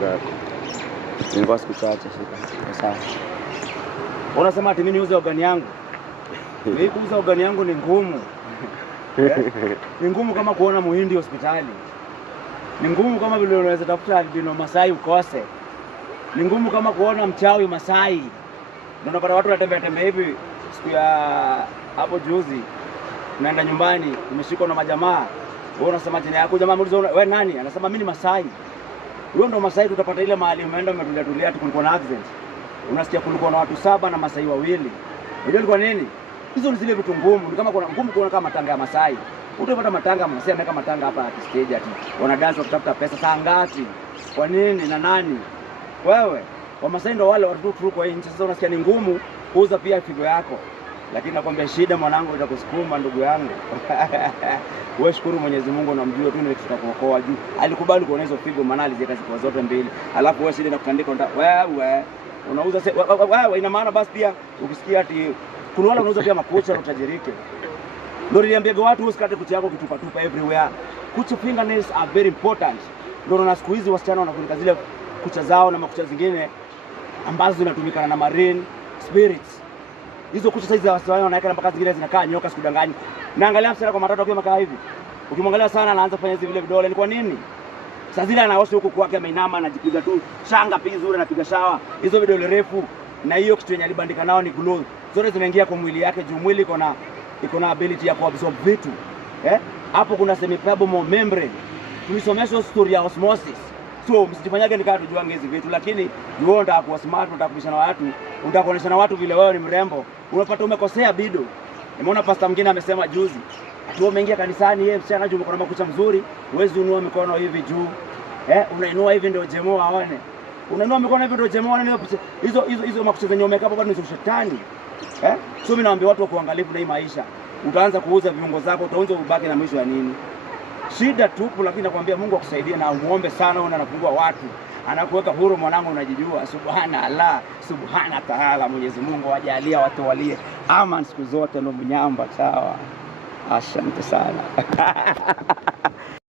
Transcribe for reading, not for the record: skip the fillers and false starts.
ngapi? Nilikuwa siku chache sawa. Unasema ati mimi niuze ogani yangu? Mimi kuuza ogani yangu ni ngumu. Ni ngumu kama kuona muhindi hospitali. Ni ngumu kama vile unaweza tafuta albino Masai ukose. Ni ngumu kama kuona mchawi Masai. Ndio unapata watu wanatembea hivi siku ya hapo juzi. Naenda nyumbani, umeshikwa na majamaa. Wewe unasema jina yako, jamaa muuliza wewe nani? Anasema mimi ni Masai. Huyo ndo Masai tutapata ile mahali umeenda umetulia kulikuwa na accident. Unasikia kulikuwa na watu 7 na Masai 2. Unajua ilikuwa nini? Hizo ni zile vitu ngumu. Ni kama kuna ngumu kuona kama matanga ya Masai. Utapata matanga Masai ameweka matanga hapa at stage ati. Wana dance wakitafuta pesa saa ngapi? Kwa nini na nani? Wewe, Wamasai ndo wale watu tu kwa nchi. Sasa unasikia ni ngumu kuuza pia figo yako. Lakini nakwambia shida mwanangu itakusukuma ndugu yangu. Wewe shukuru Mwenyezi Mungu unamjua tu ni kitu kuokoa juu. Alikubali kuona hizo figo maana aliziweka siku zote mbili. Alafu wewe shida inakutandika wewe unauza wewe ina maana basi pia ukisikia ati kuna wale unauza pia makucha na utajirike. Ndio niliambia watu usikate kucha yako kitupa everywhere. Kucha fingernails are very important. Ndio na siku hizi wasichana wanafunika zile kucha zao na makucha zingine ambazo zinatumika na marine spirits. Hizo kucha saizi za wasichana wanaweka mpaka zingine zinakaa nyoka sikudanganyi. Naangalia msichana kwa matatu akiwa makaa hivi. Ukimwangalia sana anaanza kufanya hizi vile vidole. Ni kwa nini? Sasa zile anaosha huko kwake ameinama anajipiga tu shanga piga zuri anapiga shawa. Hizo vidole refu na hiyo kitu yenye alibandika nao ni glue. Zote zinaingia kwa mwili yake juu mwili iko na ability ya kuabsorb vitu. Hapo kuna semi-permeable membrane. Tulisomeshwa story ya osmosis. So msijifanyage nikaa tujua hizi vitu lakini wewe unataka kuwa smart, unataka kubishana na watu, unataka kuonesha na watu vile wewe ni mrembo. Unapata umekosea bido. Nimeona pastor mwingine amesema juzi, ati umeingia kanisani yeye msichana juu uko na makucha mzuri, huwezi unua mikono hivi juu. Unainua hivi ndio jemo aone. Unainua mikono hivi ndio jemo aone hizo makucha zenye umeka hapo bado ni shetani. So mimi naambia watu kuangalifu na hii maisha. Utaanza kuuza viungo zako, utaanza ubaki na mwisho ya nini? Shida tupu, lakini nakwambia Mungu akusaidie na umuombe sana uone anafungua watu. Anakuweka huru mwanangu unajijua. Subhanallah, subhana ta'ala. Mwenyezi Mungu ajalia watu walie aman siku zote ndo mnyamba sawa. Asante sana.